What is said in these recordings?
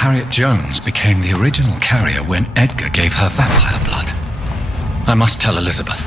Harriet Jones became the original carrier when Edgar gave her vampire blood. I must tell Elizabeth.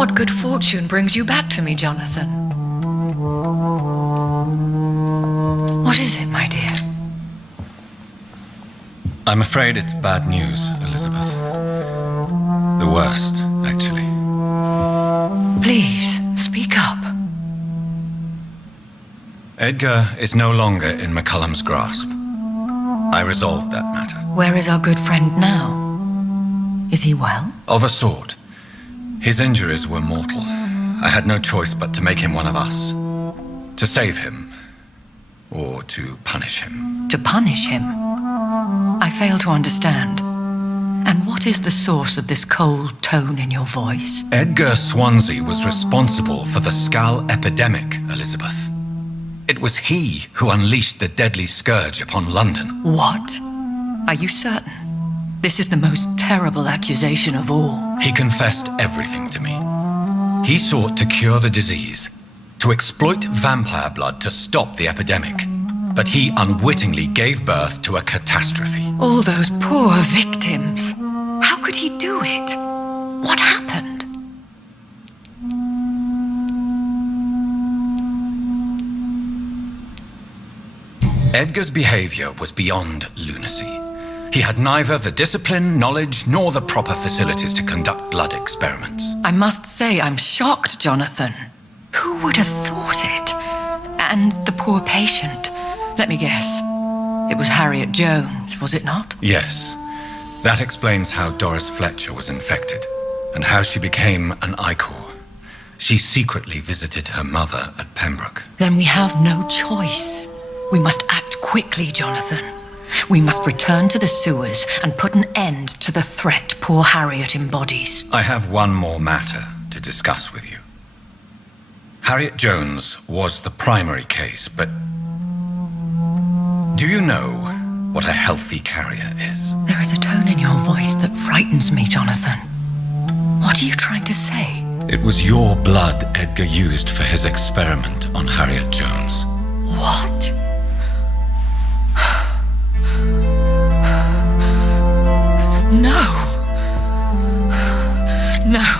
What good fortune brings you back to me, Jonathan? What is it, my dear? I'm afraid it's bad news, Elizabeth. The worst, actually. Please, speak up. Edgar is no longer in McCullum's grasp. I resolved that matter. Where is our good friend now? Is he well? Of a sort. His injuries were mortal. I had no choice but to make him one of us. To save him. Or to punish him. To punish him? I fail to understand. And what is the source of this cold tone in your voice? Edgar Swansea was responsible for the Skull epidemic, Elizabeth. It was he who unleashed the deadly scourge upon London. What? Are you certain? This is the most terrible accusation of all. He confessed everything to me. He sought to cure the disease, to exploit vampire blood to stop the epidemic. But he unwittingly gave birth to a catastrophe. All those poor victims. How could he do it? What happened? Edgar's behavior was beyond lunacy. He had neither the discipline, knowledge, nor the proper facilities to conduct blood experiments. I must say I'm shocked, Jonathan. Who would have thought it? And the poor patient. Let me guess. It was Harriet Jones, was it not? Yes. That explains how Doris Fletcher was infected, and how she became an Icor. She secretly visited her mother at Pembroke. Then we have no choice. We must act quickly, Jonathan. We must return to the sewers and put an end to the threat poor Harriet embodies. I have one more matter to discuss with you. Harriet Jones was the primary case, but do you know what a healthy carrier is? There is a tone in your voice that frightens me, Jonathan. What are you trying to say? It was your blood Edgar used for his experiment on Harriet Jones. What? No. No.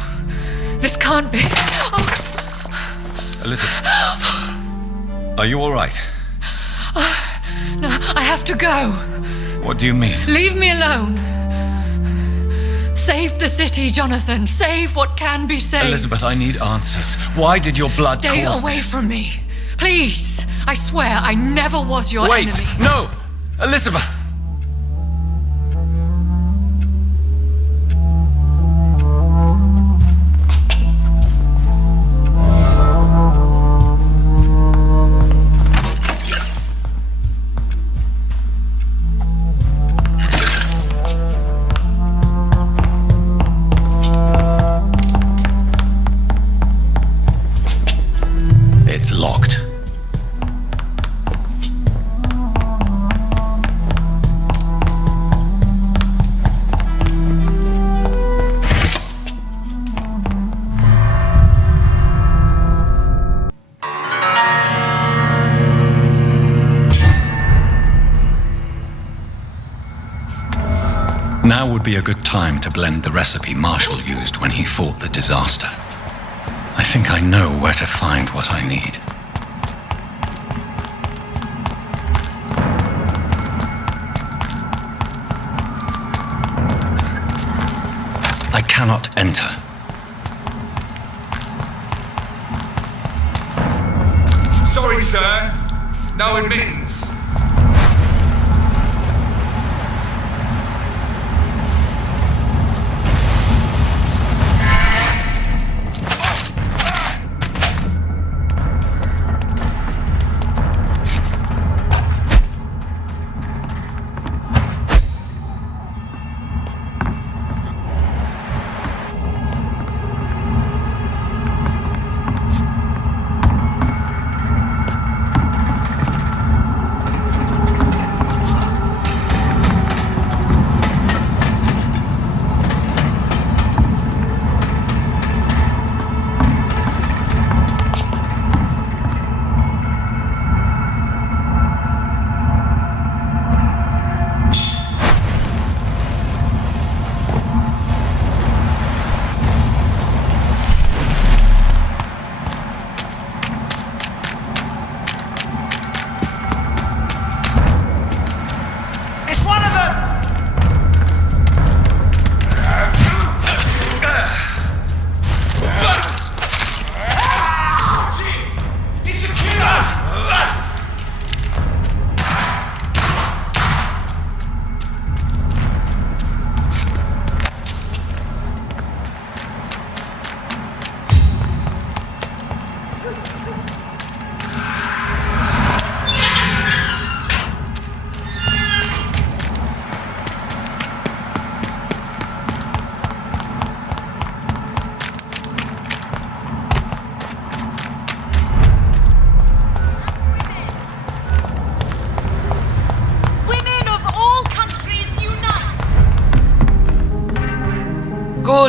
This can't be. Oh. Elizabeth, are you all right? No, I have to go. What do you mean? Leave me alone. Save the city, Jonathan. Save what can be saved. Elizabeth, I need answers. Why did your blood Stay cause away this? from me. Please. I swear I never was your enemy. Wait! No! Elizabeth! It's locked. Now would be a good time to blend the recipe Marshall used when he fought the disaster. I think I know where to find what I need. I cannot enter. Sorry, sir. No admittance.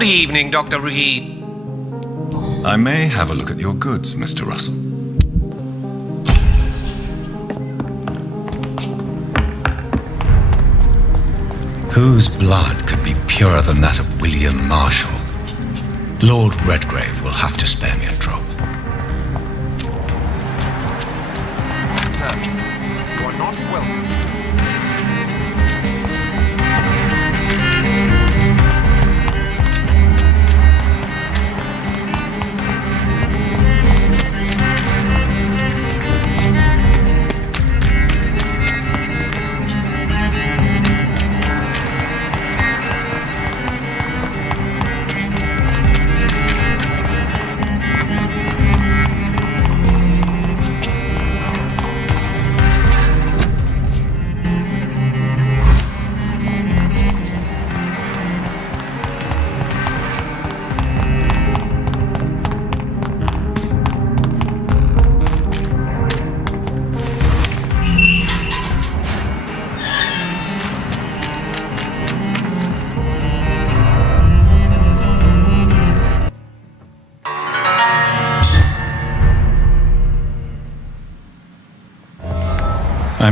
Good evening, Dr. Reed. I may have a look at your goods, Mr. Russell. Whose blood could be purer than that of William Marshall? Lord Redgrave will have to spare me a drop. You are not welcome.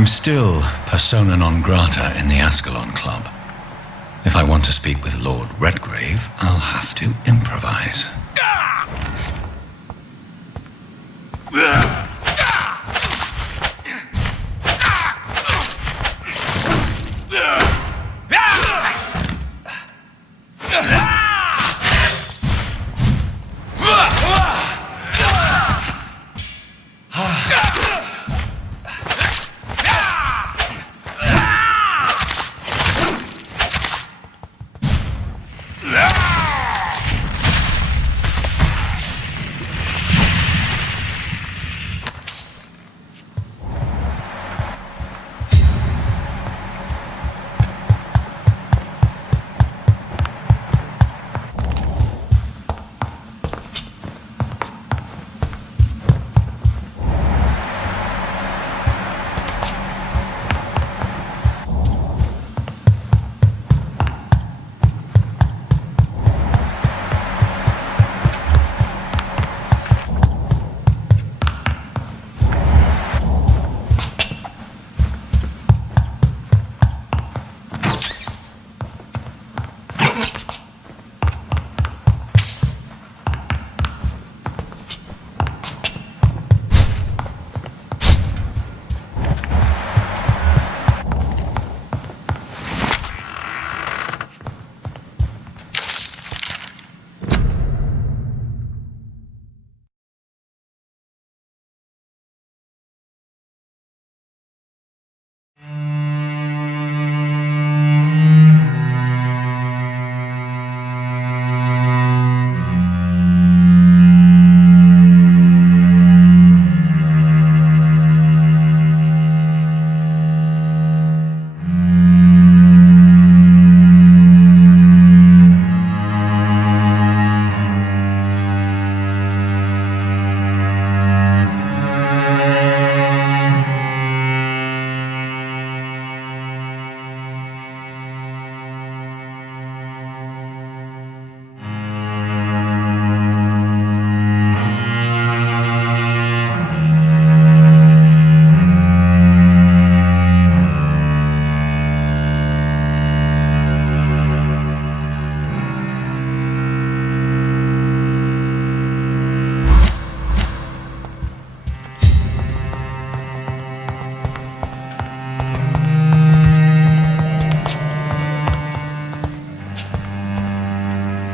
I'm still persona non grata in the Ascalon Club. If I want to speak with Lord Redgrave, I'll have to improvise.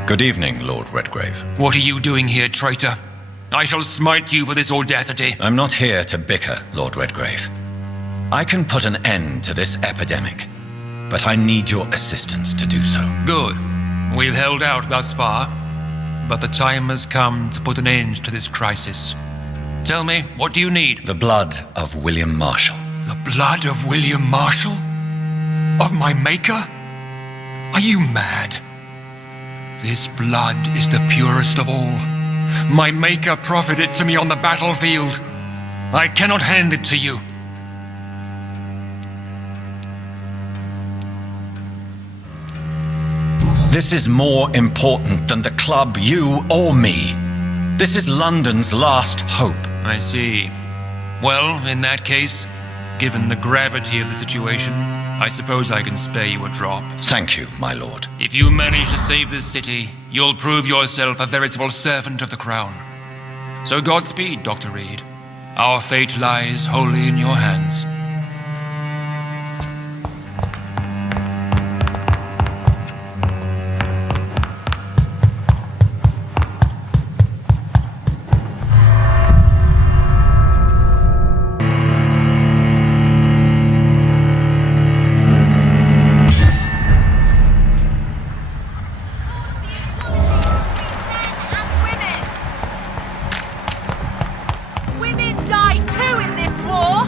Good evening, Lord Redgrave. What are you doing here, traitor? I shall smite you for this audacity. I'm not here to bicker, Lord Redgrave. I can put an end to this epidemic, but I need your assistance to do so. Good. We've held out thus far, but the time has come to put an end to this crisis. Tell me, what do you need? The blood of William Marshall. The blood of William Marshall? Of my maker? Are you mad? This blood is the purest of all. My maker proffered it to me on the battlefield. I cannot hand it to you. This is more important than the club, you, or me. This is London's last hope. I see. Well, in that case, given the gravity of the situation, I suppose I can spare you a drop. Thank you, my lord. If you manage to save this city, you'll prove yourself a veritable servant of the crown. So Godspeed, Dr. Reed. Our fate lies wholly in your hands. Women die too in this war!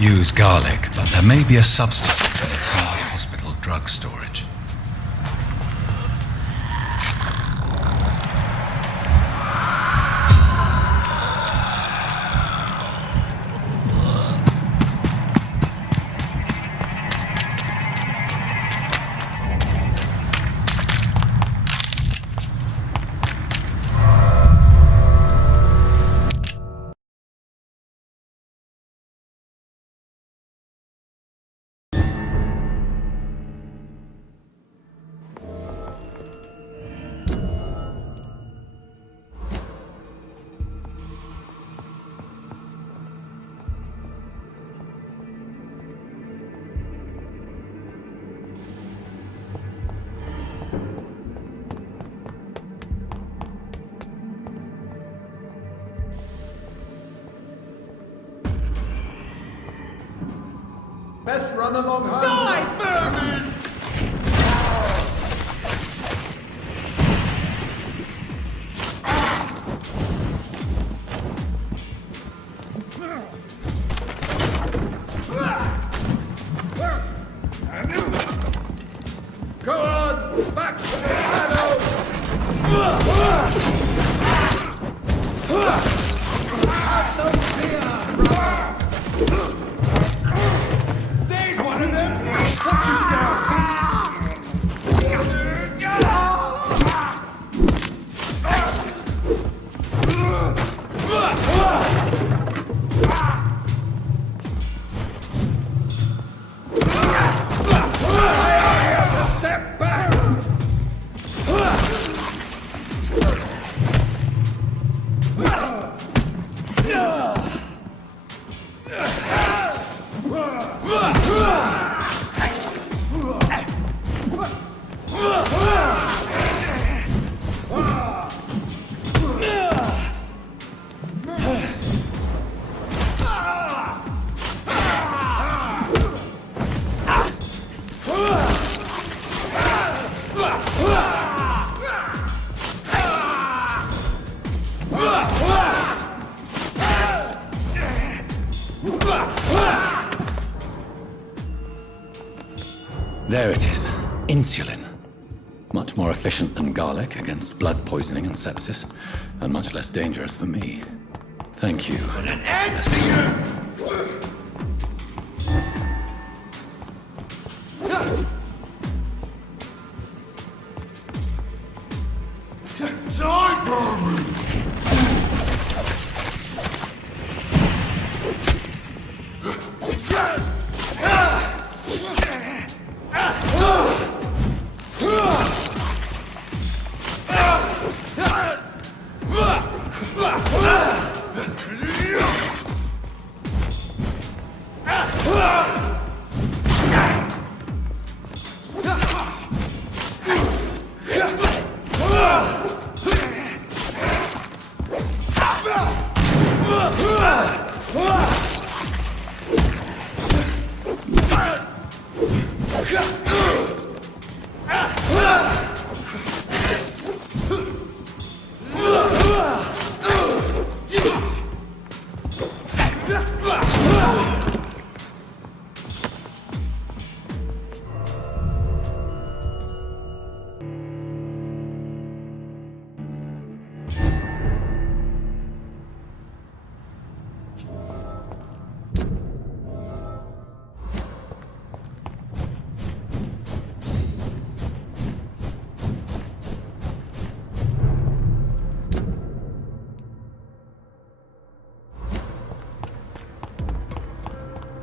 use garlic, but there may be a substitute in the hospital drug storage. Best run along home. Die, vermin! Go on! Back to the shadows! Have no fear, brother! There's one of them! Watch yourselves! Step back! There it is. Insulin. Much more efficient than garlic against blood poisoning and sepsis, and much less dangerous for me. Thank you. Put an end to you! Die, vermin!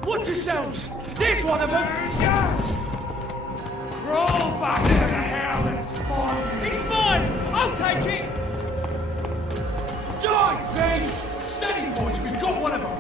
Watch yourselves! There's one of them! Crawl back into the hell and spawn! It's mine! I'll take it! Die, Ben! Steady, boys, we've got one of them!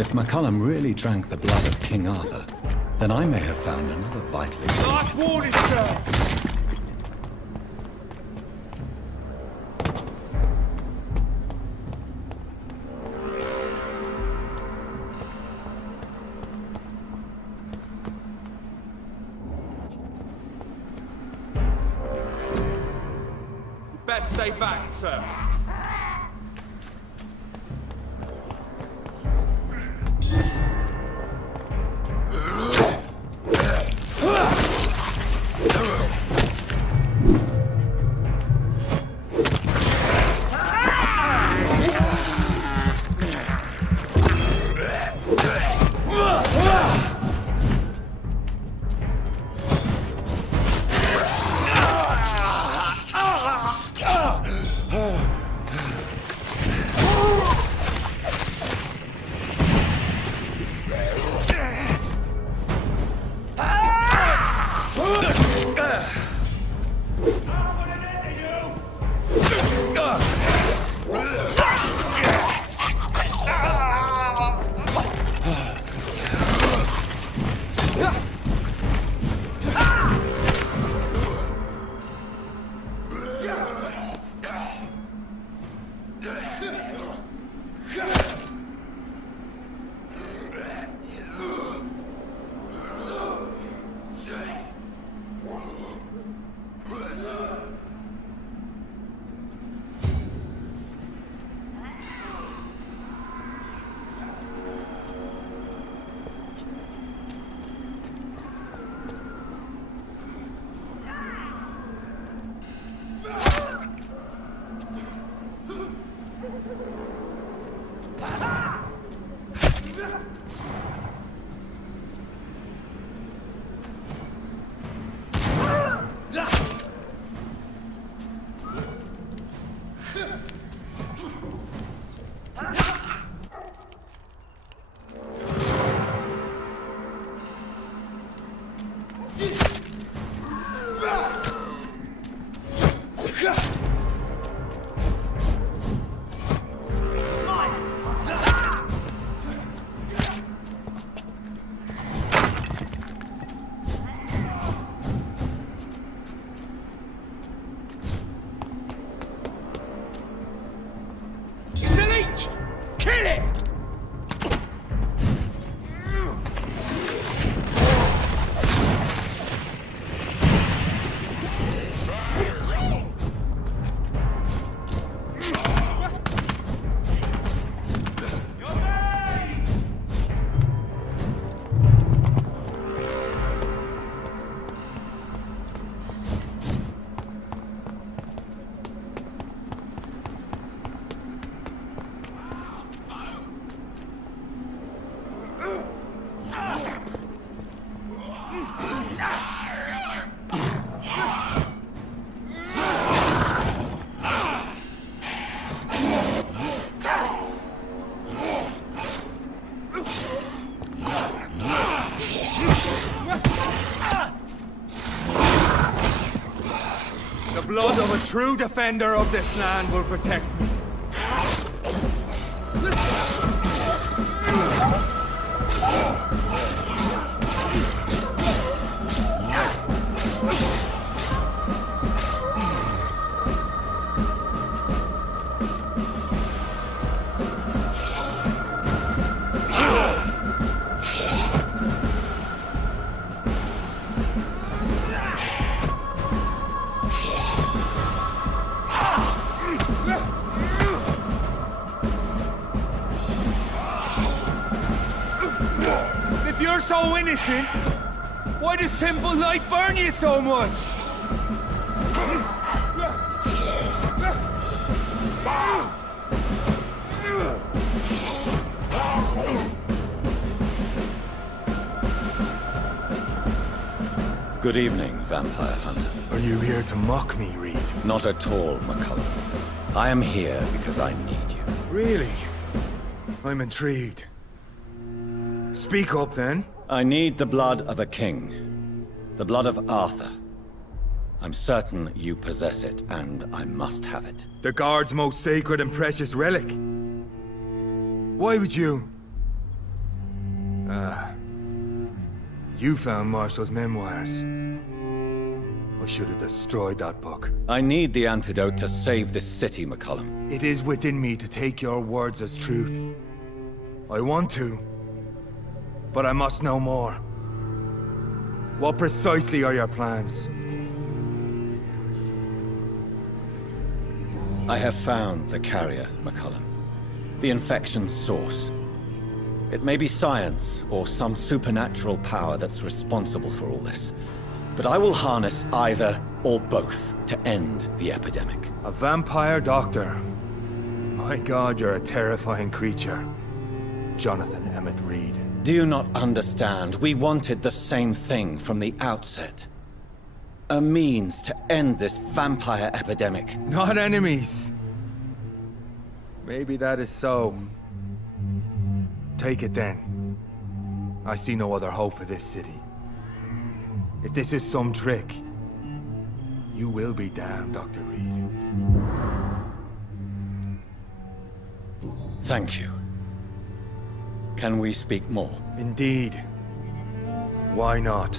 If McCullum really drank the blood of King Arthur, then I may have found another vitally... Last warning, sir! Best stay back, sir. The blood of a true defender of this land will protect me. If you're so innocent, why does simple light burn you so much? Good evening, vampire hunter. Are you here to mock me, Reed? Not at all, McCullum. I am here because I need you. Really? I'm intrigued. Speak up, then. I need the blood of a king. The blood of Arthur. I'm certain you possess it, and I must have it. The Guard's most sacred and precious relic. Why would you? You found Marshall's memoirs. I should have destroyed that book. I need the antidote to save this city, McCollum. It is within me to take your words as truth. I want to, but I must know more. What precisely are your plans? I have found the carrier, McCollum. The infection's source. It may be science or some supernatural power that's responsible for all this. But I will harness either or both to end the epidemic. A vampire doctor. My God, you're a terrifying creature. Jonathan Emmett Reed. Do you not understand? We wanted the same thing from the outset. A means to end this vampire epidemic. Not enemies. Maybe that is so. Take it then. I see no other hope for this city. If this is some trick, you will be damned, Dr. Reed. Thank you. Can we speak more? Indeed. Why not?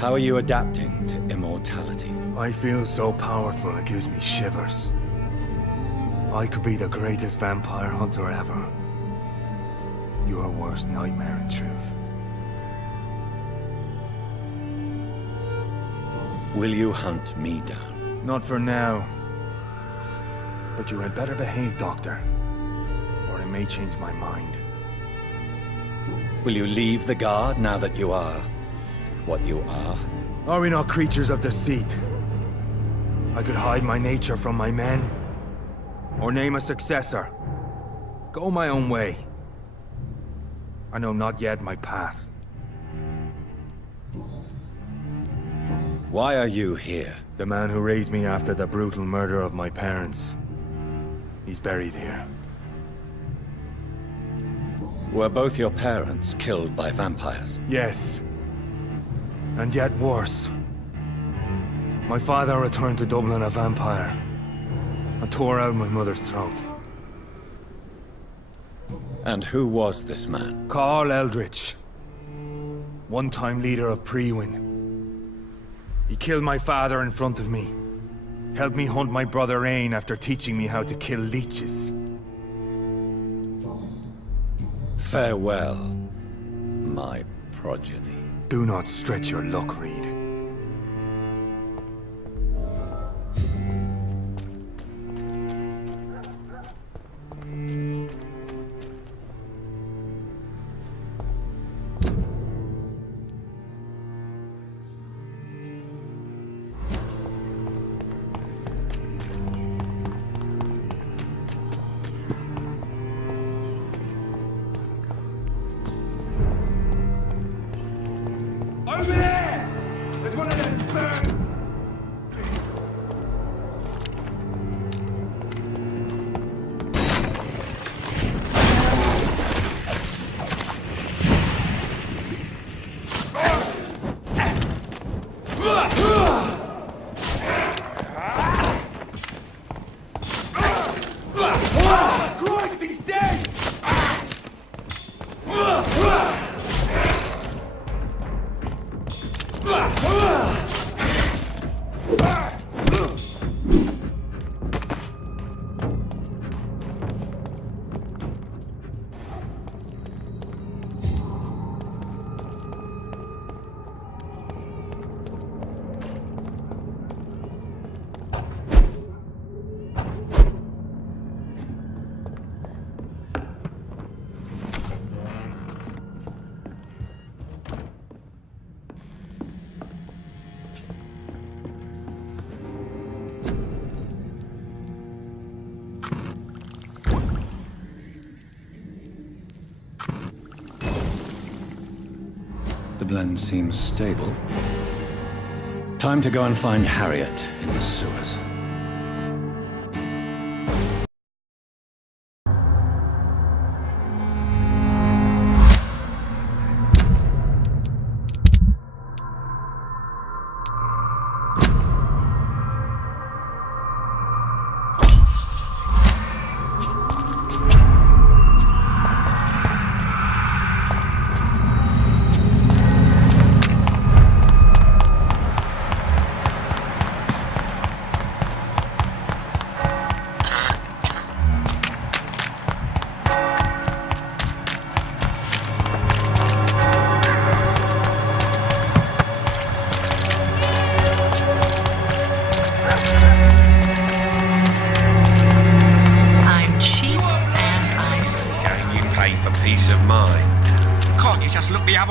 How are you adapting to immortality? I feel so powerful it gives me shivers. I could be the greatest vampire hunter ever. Your worst nightmare, in truth. Will you hunt me down? Not for now. But you had better behave, Doctor. Or I may change my mind. Will you leave the guard now that you are what you are? Are we not creatures of deceit? I could hide my nature from my men. Or name a successor. Go my own way. I know not yet my path. Why are you here? The man who raised me after the brutal murder of my parents. He's buried here. Were both your parents killed by vampires? Yes. And yet worse. My father returned to Dublin a vampire. And tore out my mother's throat. And who was this man? Carl Eldritch. One-time leader of Prewin. He killed my father in front of me. Helped me hunt my brother Ain after teaching me how to kill leeches. Farewell, my progeny. Do not stretch your luck, Reed. Over there! There's one of them birds! Christ, he's dead! The blend seems stable. Time to go and find Harriet in the sewers.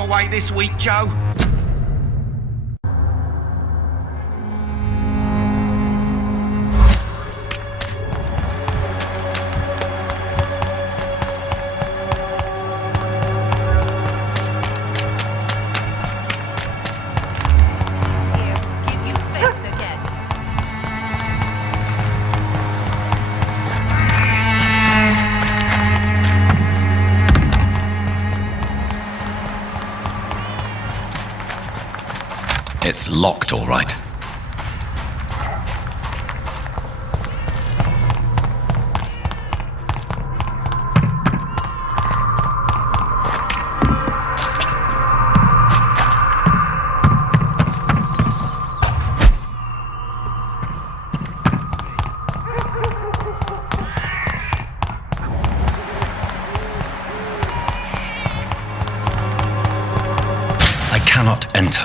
away this week, Joe? Give you faith again. It's locked, all right. I cannot enter.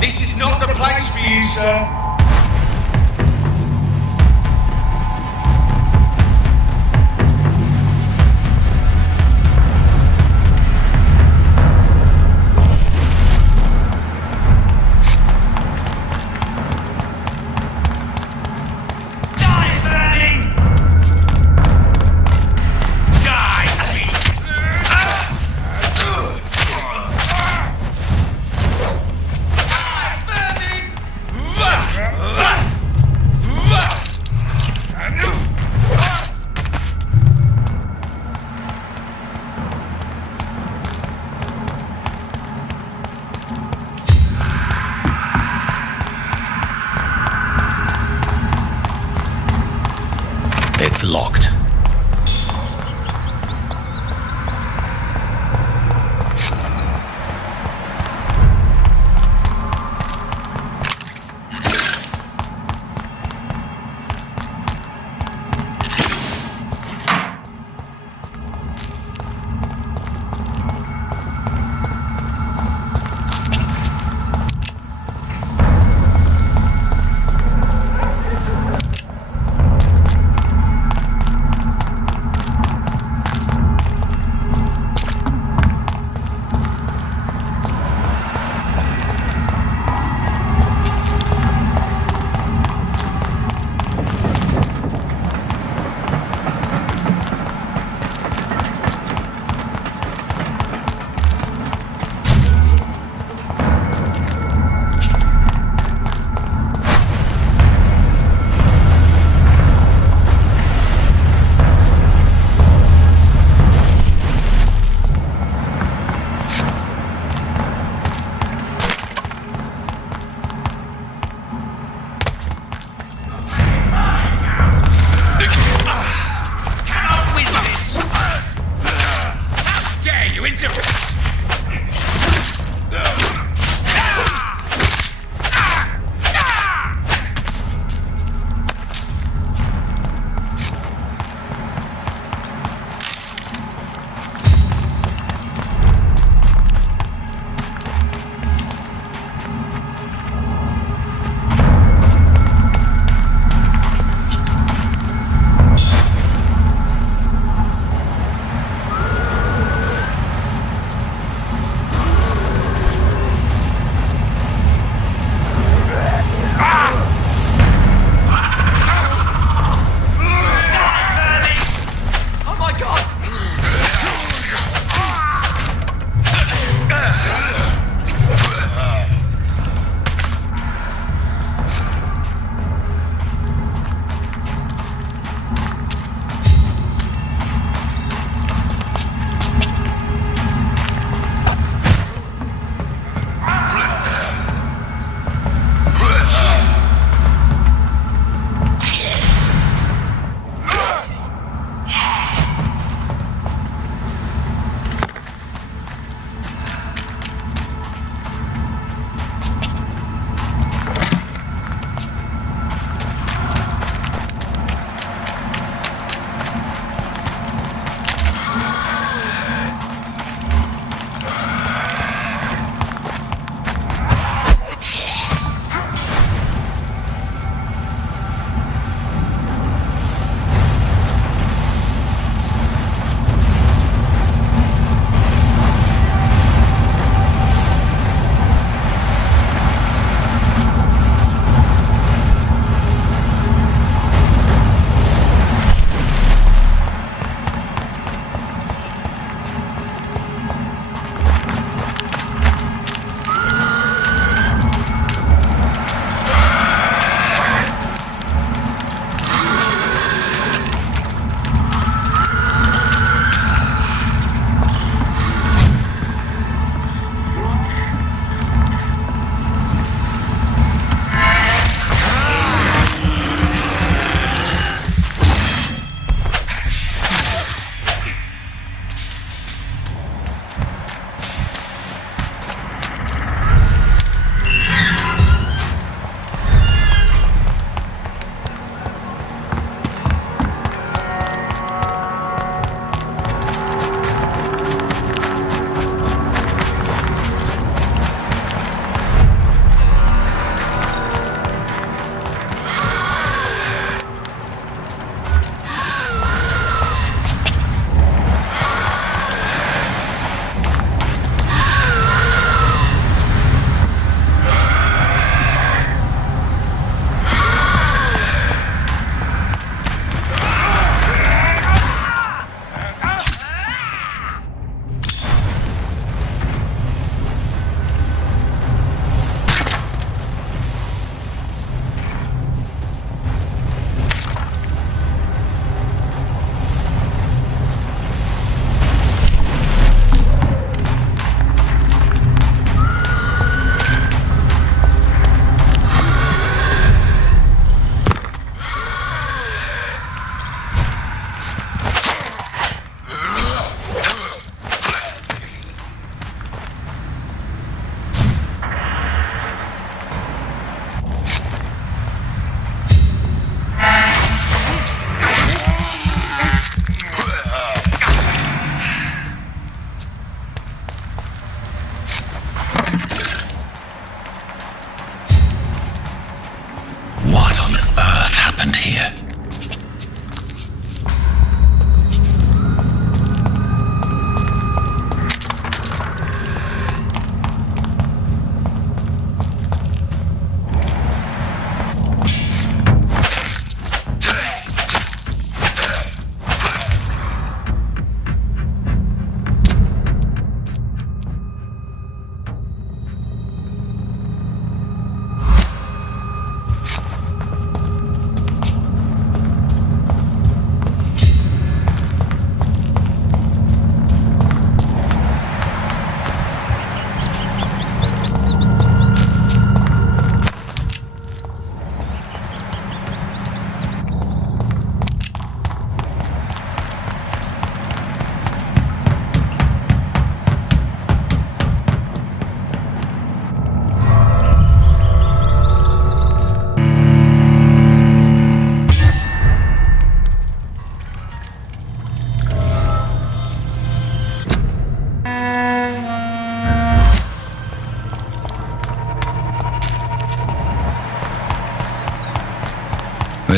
This is not the place for you, sir.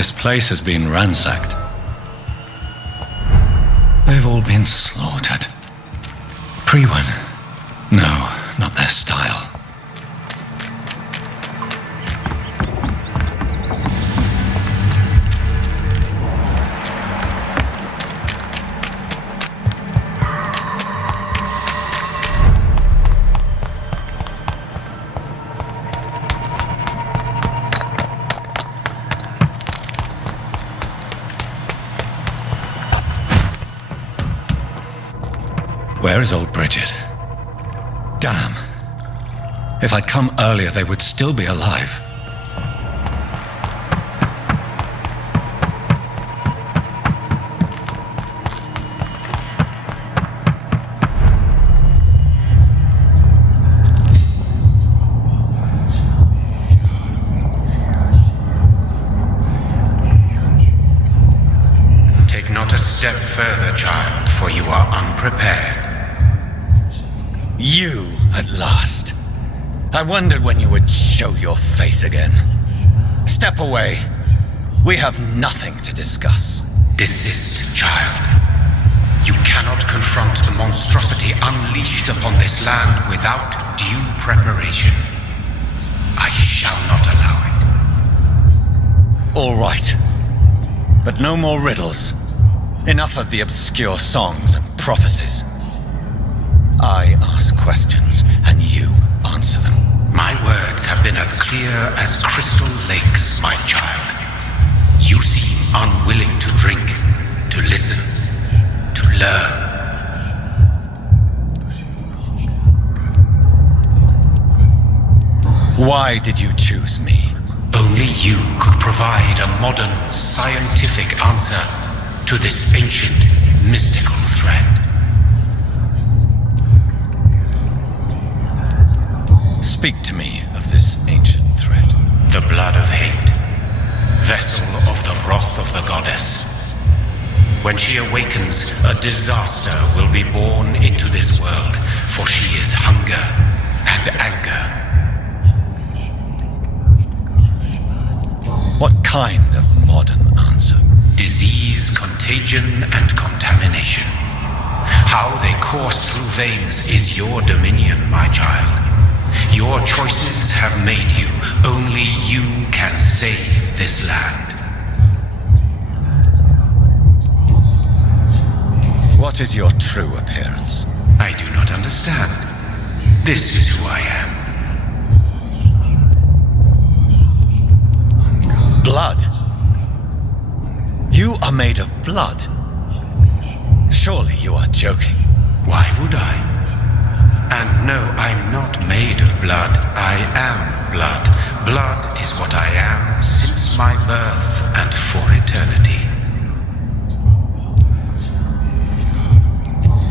This place has been ransacked. They've all been slaughtered. Priwen? No, not their style. Where is old Bridget? Damn. If I'd come earlier, they would still be alive. Take not a step further, child, for you are unprepared. You, at last. I wondered when you would show your face again. Step away. We have nothing to discuss. Desist, child. You cannot confront the monstrosity unleashed upon this land without due preparation. I shall not allow it. All right. But no more riddles. Enough of the obscure songs and prophecies. I ask questions, and you answer them. My words have been as clear as crystal lakes, my child. You seem unwilling to drink, to listen, to learn. Why did you choose me? Only you could provide a modern, scientific answer to this ancient, mystical threat. Speak to me of this ancient threat. The blood of hate, vessel of the wrath of the goddess. When she awakens, a disaster will be born into this world, for she is hunger and anger. What kind of modern answer? Disease, contagion, and contamination. How they course through veins is your dominion, my child. Your choices have made you. Only you can save this land. What is your true appearance? I do not understand. This is who I am. Blood? You are made of blood. Surely you are joking. Why would I? And no, I'm not made of blood. I am blood. Blood is what I am since my birth and for eternity.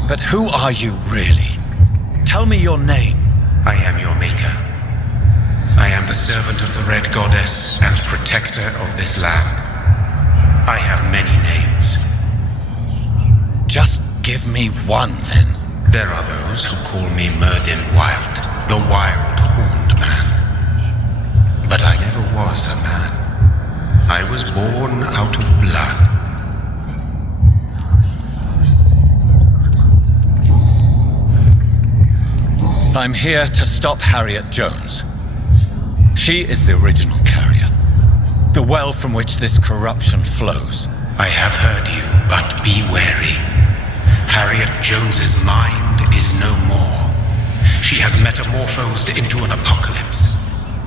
But who are you really? Tell me your name. I am your maker. I am the servant of the Red Goddess and protector of this land. I have many names. Just give me one, then. There are those who call me Merdin Wild, the Wild Horned Man. But I never was a man. I was born out of blood. I'm here to stop Harriet Jones. She is the original carrier. The well from which this corruption flows. I have heard you, but be wary. Harriet Jones's mind is no more. She has metamorphosed into an apocalypse.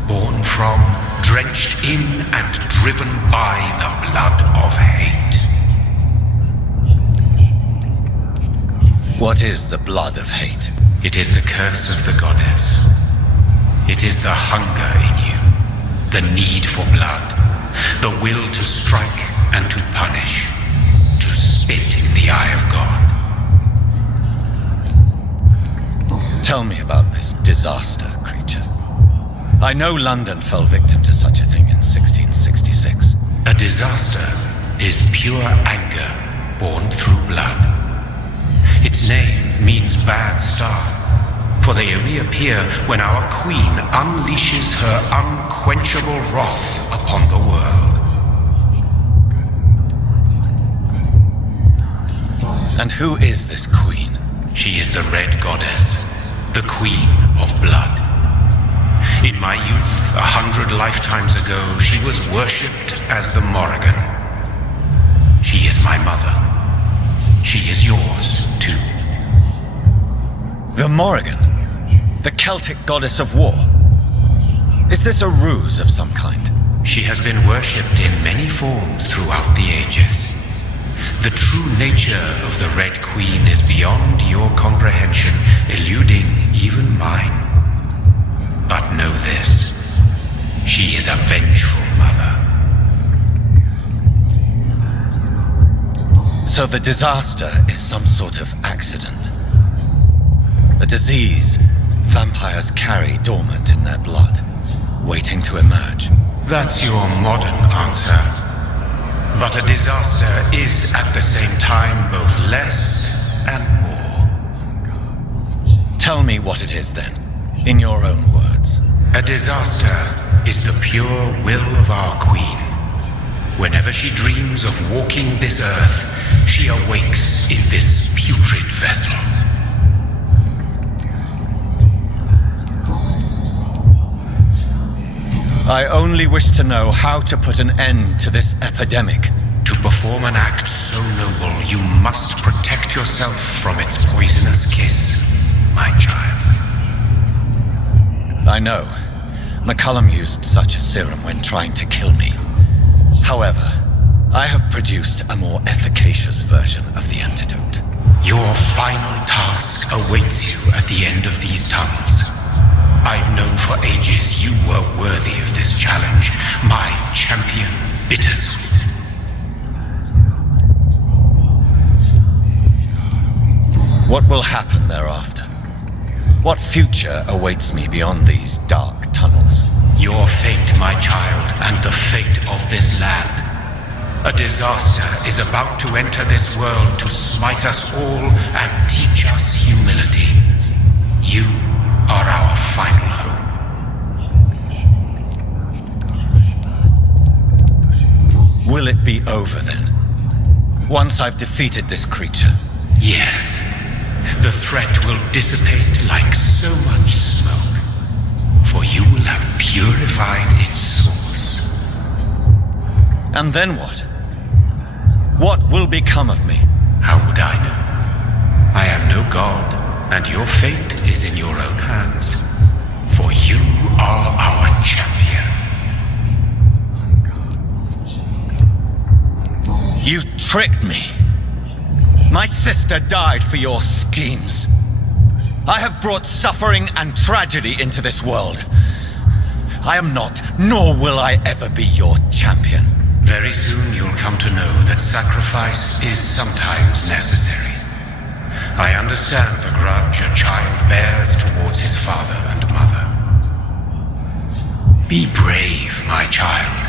Born from, drenched in, and driven by the blood of hate. What is the blood of hate? It is the curse of the goddess. It is the hunger in you, the need for blood, the will to strike and to punish, to spit in the eye of God. Tell me about this disaster, creature. I know London fell victim to such a thing in 1666. A disaster is pure anger born through blood. Its name means bad star, for they only appear when our queen unleashes her unquenchable wrath upon the world. And who is this queen? She is the Red Goddess, the Queen of Blood. In my youth, 100 lifetimes ago, she was worshipped as the Morrigan. She is my mother. She is yours, too. The Morrigan? The Celtic goddess of war? Is this a ruse of some kind? She has been worshipped in many forms throughout the ages. The true nature of the Red Queen is beyond your comprehension, eluding even mine. But know this, she is a vengeful mother. So the disaster is some sort of accident. A disease vampires carry dormant in their blood, waiting to emerge. That's your modern answer. But a disaster is at the same time both less and more. Tell me what it is then, in your own words. A disaster is the pure will of our queen. Whenever she dreams of walking this earth, she awakes in this putrid vessel. I only wish to know how to put an end to this epidemic. To perform an act so noble, you must protect yourself from its poisonous kiss, my child. I know. McCullum used such a serum when trying to kill me. However, I have produced a more efficacious version of the antidote. Your final task awaits you at the end of these tunnels. I've known for ages you were worthy of this challenge, my champion, Bittersweet. What will happen thereafter? What future awaits me beyond these dark tunnels? Your fate, my child, and the fate of this land. A disaster is about to enter this world to smite us all and teach us humility. You are our final hope. Will it be over then? Once I've defeated this creature? Yes. The threat will dissipate like so much smoke, for you will have purified its source. And then what? What will become of me? How would I know? I am no god, and your fate is in your own hands, for you are our champion. You tricked me! My sister died for your schemes. I have brought suffering and tragedy into this world. I am not, nor will I ever be your champion. Very soon you'll come to know that sacrifice is sometimes necessary. I understand the grudge a child bears towards his father and mother. Be brave, my child.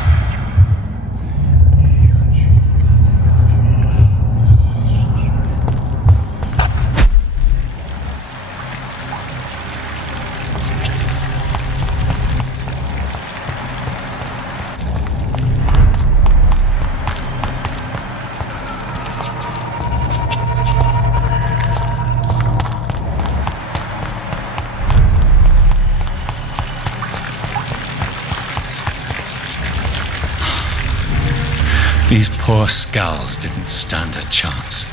These poor skulls didn't stand a chance.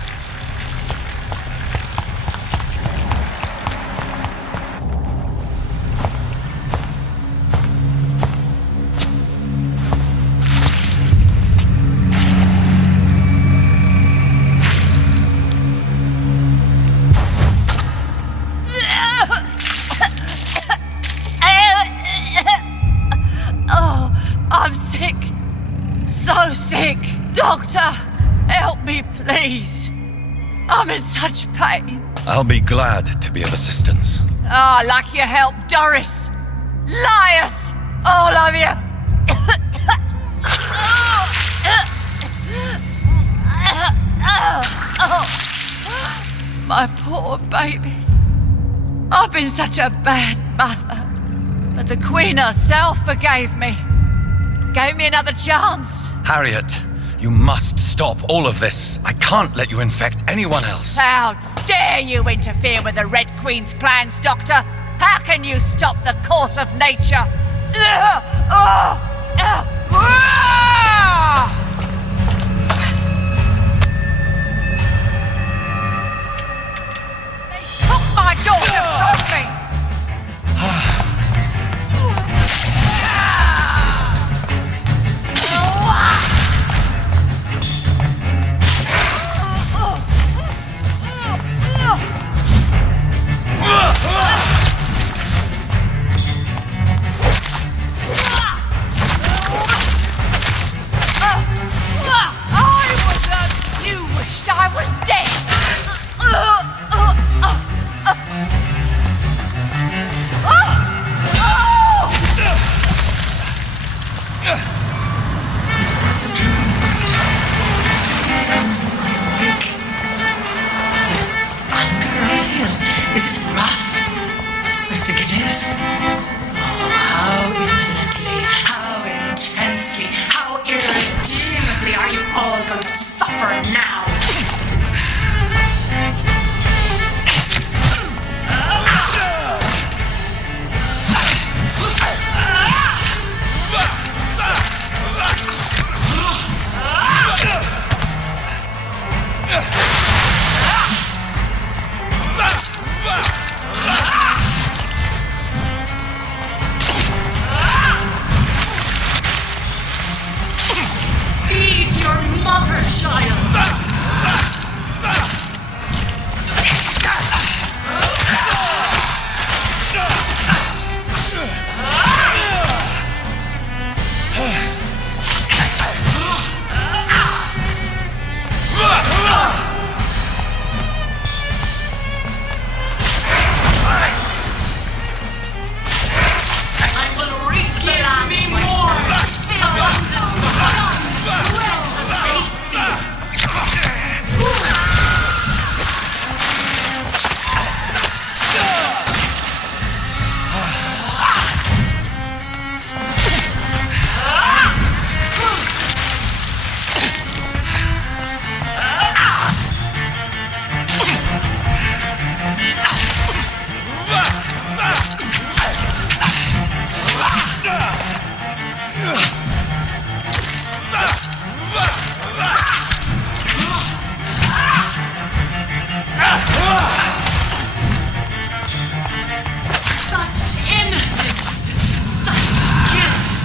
Oh, I'm sick. So sick. Doctor, help me, please. I'm in such pain. I'll be glad to be of assistance. Ah, like your help, Doris. Liars! All of you! My poor baby. I've been such a bad mother. But the Queen herself forgave me. Gave me another chance. Harriet, You must stop all of this. I can't let you infect anyone else. How dare you interfere with the Red Queen's plans, Doctor? How can you stop the course of nature? They took my daughter from me! I was dead! Is this true, my child? Awake? This anger I feel, is it wrath? I think it is. Oh, how infinitely, how intensely, how irredeemably are you all going to suffer now? Feed your mother, child! I will re-give me more! The abundant blood! Well tasty! Such innocence! Such guilt!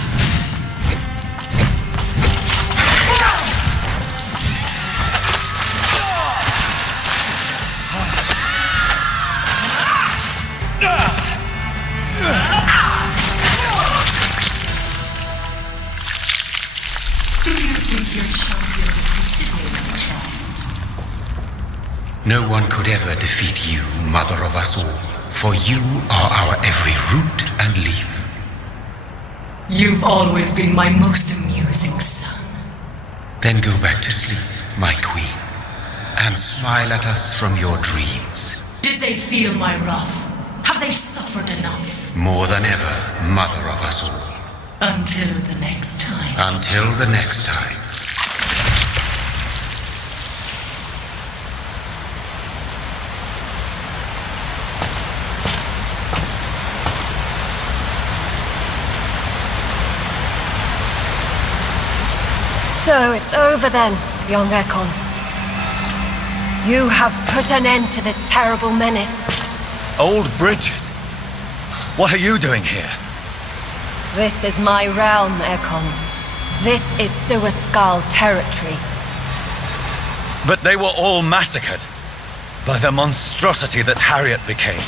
Do you think your champion defeated me, my child? No one could ever defeat you, mother of us all, for you are our every root and leaf. You've always been my most amusing son. Then go back to sleep, my queen, and smile at us from your dreams. Did they feel my wrath? Have they suffered enough? More than ever, mother of us all. Until the next time. Until the next time. So it's over then, young Ekon. You have put an end to this terrible menace. Old Bridget? What are you doing here? This is my realm, Ekon. This is Suaskal territory. But they were all massacred by the monstrosity that Harriet became.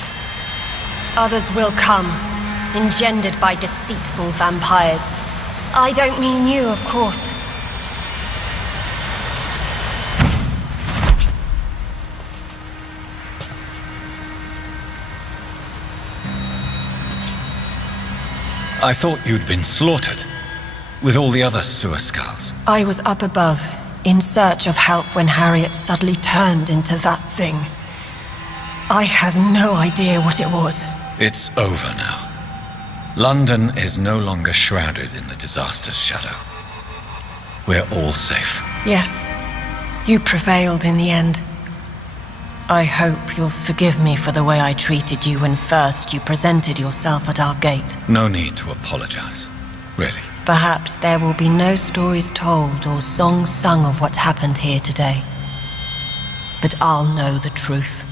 Others will come, engendered by deceitful vampires. I don't mean you, of course. I thought you'd been slaughtered, with all the other Suaskals. I was up above, in search of help when Harriet suddenly turned into that thing. I have no idea what it was. It's over now. London is no longer shrouded in the disaster's shadow. we're all safe. Yes, you prevailed in the end. I hope you'll forgive me for the way I treated you when first you presented yourself at our gate. No need to apologize, really. Perhaps there will be no stories told or songs sung of what happened here today. But I'll know the truth.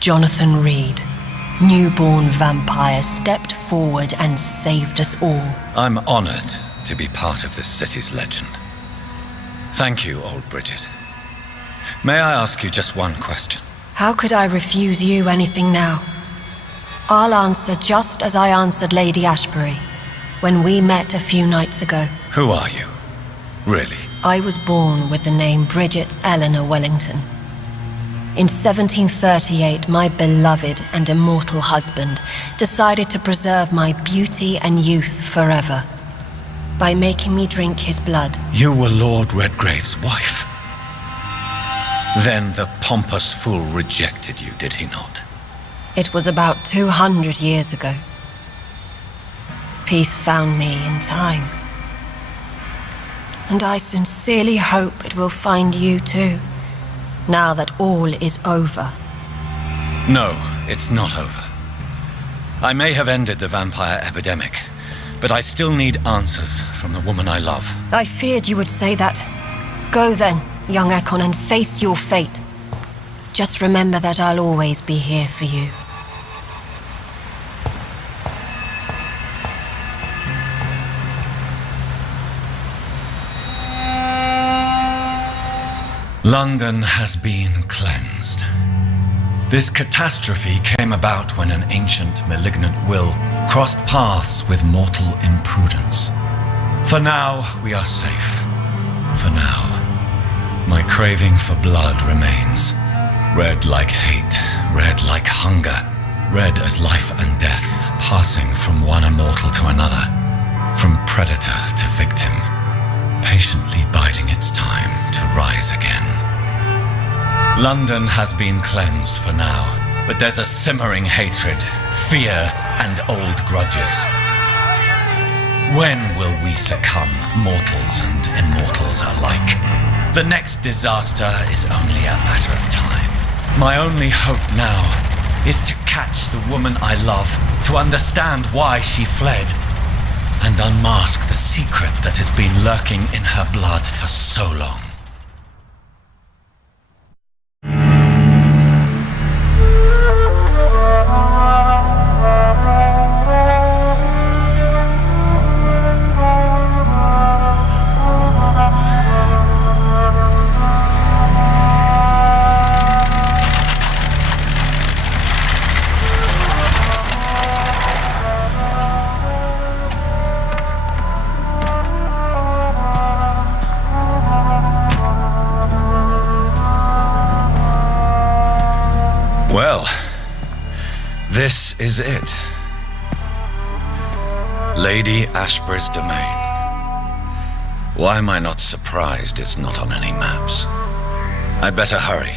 Jonathan Reed, newborn vampire, stepped forward and saved us all. I'm honored to be part of this city's legend. Thank you, old Bridget. May I ask you just one question? How could I refuse you anything now? I'll answer just as I answered Lady Ashbury when we met a few nights ago. Who are you? Really? I was born with the name Bridget Eleanor Wellington. In 1738, my beloved and immortal husband decided to preserve my beauty and youth forever by making me drink his blood. You were Lord Redgrave's wife. Then the pompous fool rejected you, did he not? It was about 200 years ago. Peace found me in time. And I sincerely hope it will find you too, now that all is over. No, it's not over. I may have ended the vampire epidemic, but I still need answers from the woman I love. I feared you would say that. Go then, young Ekon, and face your fate. Just remember that I'll always be here for you. London has been cleansed. This catastrophe came about when an ancient, malignant will crossed paths with mortal imprudence. For now, we are safe. For now. My craving for blood remains. Red like hate, red like hunger, red as life and death, passing from one immortal to another, from predator to victim, patiently biding its time to rise again. London has been cleansed for now, but there's a simmering hatred, fear, and old grudges. When will we succumb, mortals and immortals alike? The next disaster is only a matter of time. My only hope now is to catch the woman I love, to understand why she fled, and unmask the secret that has been lurking in her blood for so long. Well, this is it. Lady Ashbury's domain. Why am I not surprised it's not on any maps? I'd better hurry.